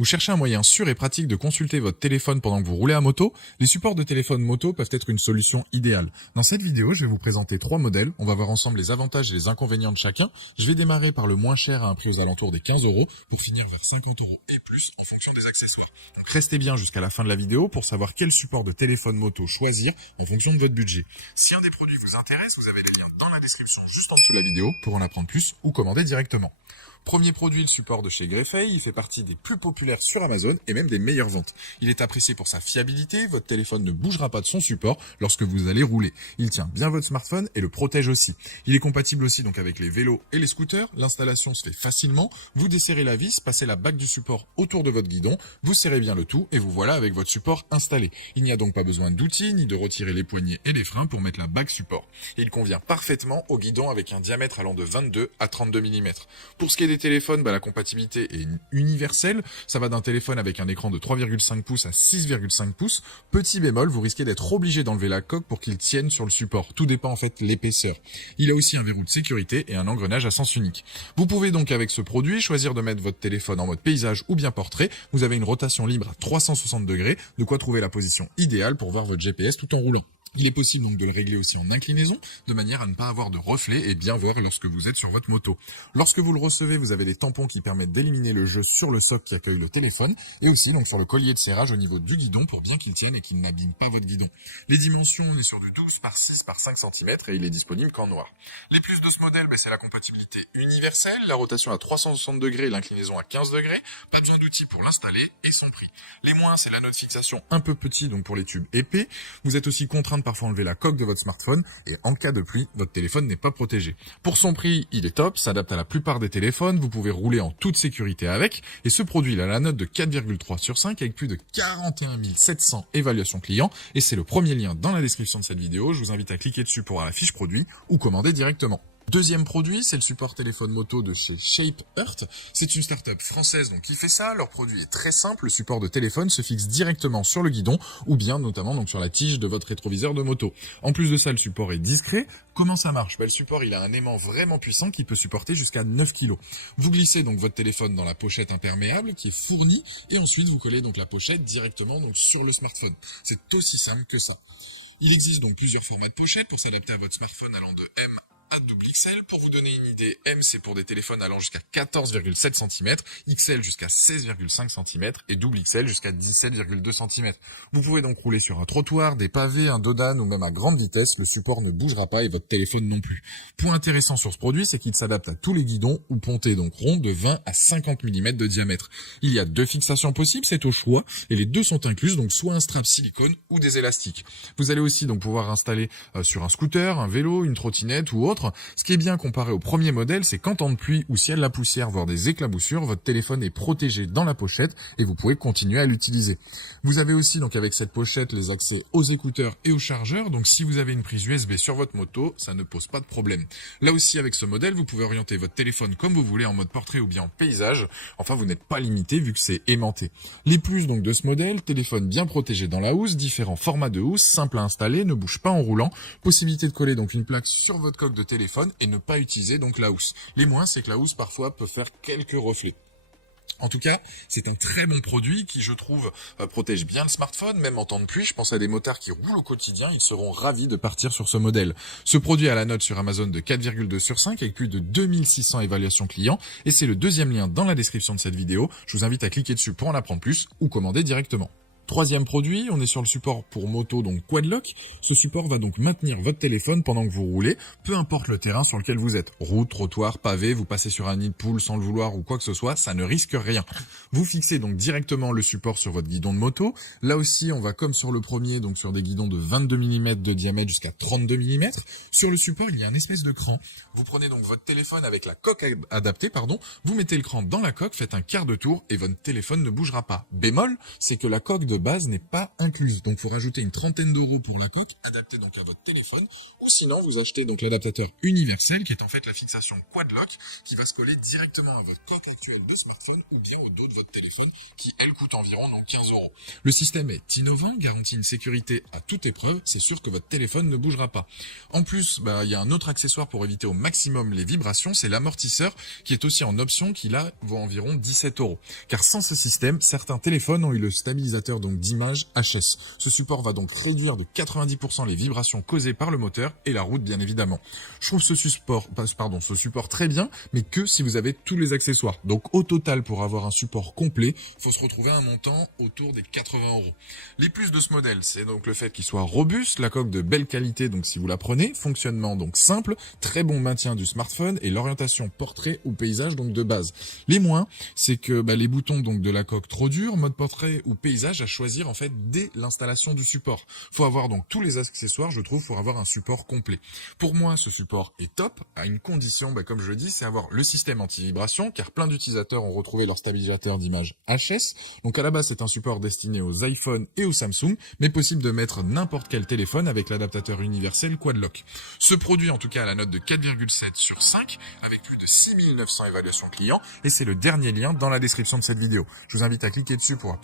Vous cherchez un moyen sûr et pratique de consulter votre téléphone pendant que vous roulez à moto? Les supports de téléphone moto peuvent être une solution idéale. Dans cette vidéo, je vais vous présenter 3 modèles. On va voir ensemble les avantages et les inconvénients de chacun. Je vais démarrer par le moins cher à un prix aux alentours des 15 € pour finir vers 50 € et plus en fonction des accessoires. Donc restez bien jusqu'à la fin de la vidéo pour savoir quel support de téléphone moto choisir en fonction de votre budget. Si un des produits vous intéresse, vous avez les liens dans la description juste en dessous de la vidéo pour en apprendre plus ou commander directement. Premier produit, le support de chez Greffey, il fait partie des plus populaires sur Amazon et même des meilleures ventes. Il est apprécié pour sa fiabilité, votre téléphone ne bougera pas de son support lorsque vous allez rouler. Il tient bien votre smartphone et le protège aussi. Il est compatible aussi donc avec les vélos et les scooters, l'installation se fait facilement, vous desserrez la vis, passez la bague du support autour de votre guidon, vous serrez bien le tout et vous voilà avec votre support installé. Il n'y a donc pas besoin d'outils ni de retirer les poignées et les freins pour mettre la bague support. Il convient parfaitement au guidon avec un diamètre allant de 22 à 32 mm. Pour ce qui est des téléphones, la compatibilité est universelle. Ça va d'un téléphone avec un écran de 3,5 pouces à 6,5 pouces. Petit bémol, vous risquez d'être obligé d'enlever la coque pour qu'il tienne sur le support. Tout dépend en fait de l'épaisseur. Il a aussi un verrou de sécurité et un engrenage à sens unique. Vous pouvez donc avec ce produit choisir de mettre votre téléphone en mode paysage ou bien portrait. Vous avez une rotation libre à 360 degrés, de quoi trouver la position idéale pour voir votre GPS tout en roulant. Il est possible donc de le régler aussi en inclinaison, de manière à ne pas avoir de reflet et bien voir lorsque vous êtes sur votre moto. Lorsque vous le recevez, vous avez des tampons qui permettent d'éliminer le jeu sur le socle qui accueille le téléphone, et aussi donc sur le collier de serrage au niveau du guidon pour bien qu'il tienne et qu'il n'abîme pas votre guidon. Les dimensions, on est sur du 12 par 6 par 5 cm et il est disponible qu'en noir. Les plus de ce modèle, c'est la compatibilité universelle, la rotation à 360 degrés et l'inclinaison à 15 degrés, pas besoin d'outils pour l'installer et son prix. Les moins, c'est la note fixation un peu petit donc pour les tubes épais. Vous êtes aussi contraint de parfois enlever la coque de votre smartphone et en cas de pluie, votre téléphone n'est pas protégé. Pour son prix, il est top, s'adapte à la plupart des téléphones, vous pouvez rouler en toute sécurité avec et ce produit il a la note de 4,3 sur 5 avec plus de 41 700 évaluations clients et c'est le premier lien dans la description de cette vidéo, je vous invite à cliquer dessus pour avoir la fiche produit ou commander directement. Deuxième produit, c'est le support téléphone moto de chez Shape Earth. C'est une start-up française donc qui fait ça. Leur produit est très simple. Le support de téléphone se fixe directement sur le guidon ou bien notamment donc sur la tige de votre rétroviseur de moto. En plus de ça, le support est discret. Comment ça marche? Le support, il a un aimant vraiment puissant qui peut supporter jusqu'à 9 kg. Vous glissez donc votre téléphone dans la pochette imperméable qui est fournie et ensuite vous collez donc la pochette directement donc sur le smartphone. C'est aussi simple que ça. Il existe donc plusieurs formats de pochette pour s'adapter à votre smartphone allant de M à double XL. Pour vous donner une idée, M c'est pour des téléphones allant jusqu'à 14,7 cm, XL jusqu'à 16,5 cm et double XL jusqu'à 17,2 cm. Vous pouvez donc rouler sur un trottoir, des pavés, un dodan ou même à grande vitesse, le support ne bougera pas et votre téléphone non plus. Point intéressant sur ce produit, c'est qu'il s'adapte à tous les guidons ou pontés donc ronds de 20 à 50 mm de diamètre. Il y a 2 fixations possibles, c'est au choix et les deux sont incluses, donc soit un strap silicone ou des élastiques. Vous allez aussi donc pouvoir installer sur un scooter, un vélo, une trottinette ou autre. Ce qui est bien comparé au premier modèle, c'est qu'en temps de pluie ou s'il y a de la poussière, voire des éclaboussures, votre téléphone est protégé dans la pochette et vous pouvez continuer à l'utiliser. Vous avez aussi donc avec cette pochette les accès aux écouteurs et aux chargeurs, donc si vous avez une prise USB sur votre moto, ça ne pose pas de problème. Là aussi avec ce modèle, vous pouvez orienter votre téléphone comme vous voulez en mode portrait ou bien en paysage, enfin vous n'êtes pas limité vu que c'est aimanté. Les plus donc de ce modèle, téléphone bien protégé dans la housse, différents formats de housse, simple à installer, ne bouge pas en roulant, possibilité de coller donc une plaque sur votre coque de téléphone et ne pas utiliser donc la housse. Les moins, c'est que la housse parfois peut faire quelques reflets. En tout cas, c'est un très bon produit qui, je trouve, protège bien le smartphone, même en temps de pluie. Je pense à des motards qui roulent au quotidien, ils seront ravis de partir sur ce modèle. Ce produit a la note sur Amazon de 4,2 sur 5 avec plus de 2600 évaluations clients et c'est le deuxième lien dans la description de cette vidéo. Je vous invite à cliquer dessus pour en apprendre plus ou commander directement. Troisième produit, on est sur le support pour moto, donc Quadlock. Ce support va donc maintenir votre téléphone pendant que vous roulez, peu importe le terrain sur lequel vous êtes. Route, trottoir, pavé, vous passez sur un nid de poule sans le vouloir ou quoi que ce soit, ça ne risque rien. Vous fixez donc directement le support sur votre guidon de moto. Là aussi, on va comme sur le premier, donc sur des guidons de 22 mm de diamètre jusqu'à 32 mm. Sur le support, il y a un espèce de cran. Vous prenez donc votre téléphone avec la coque adaptée, vous mettez le cran dans la coque, faites un quart de tour et votre téléphone ne bougera pas. Bémol, c'est que la coque de de base n'est pas incluse. Donc, il faut rajouter une trentaine d'euros pour la coque, adaptée donc à votre téléphone. Ou sinon, vous achetez donc l'adaptateur universel, qui est en fait la fixation quad lock, qui va se coller directement à votre coque actuelle de smartphone ou bien au dos de votre téléphone, qui elle coûte environ donc 15 euros. Le système est innovant, garantit une sécurité à toute épreuve. C'est sûr que votre téléphone ne bougera pas. En plus, il y a un autre accessoire pour éviter au maximum les vibrations, c'est l'amortisseur, qui est aussi en option, qui là vaut environ 17 euros. Car sans ce système, certains téléphones ont eu le stabilisateur donc d'image HS. Ce support va donc réduire de 90% les vibrations causées par le moteur et la route bien évidemment. Je trouve ce support très bien, mais que si vous avez tous les accessoires. Donc au total, pour avoir un support complet, il faut se retrouver à un montant autour des 80 euros. Les plus de ce modèle, c'est donc le fait qu'il soit robuste, la coque de belle qualité, donc si vous la prenez, fonctionnement donc simple, très bon maintien du smartphone et l'orientation portrait ou paysage donc de base. Les moins, c'est que les boutons donc de la coque trop durs, mode portrait ou paysage à choisir en fait dès l'installation du support. Faut avoir donc tous les accessoires, je trouve, pour avoir un support complet. Pour moi, ce support est top, à une condition, comme je le dis, c'est avoir le système anti-vibration, car plein d'utilisateurs ont retrouvé leur stabilisateur d'image HS. Donc à la base, c'est un support destiné aux iPhone et aux Samsung, mais possible de mettre n'importe quel téléphone avec l'adaptateur universel Quad Lock. Ce produit, en tout cas, a la note de 4,7 sur 5, avec plus de 6900 évaluations clients, et c'est le dernier lien dans la description de cette vidéo. Je vous invite à cliquer dessus pour avoir plus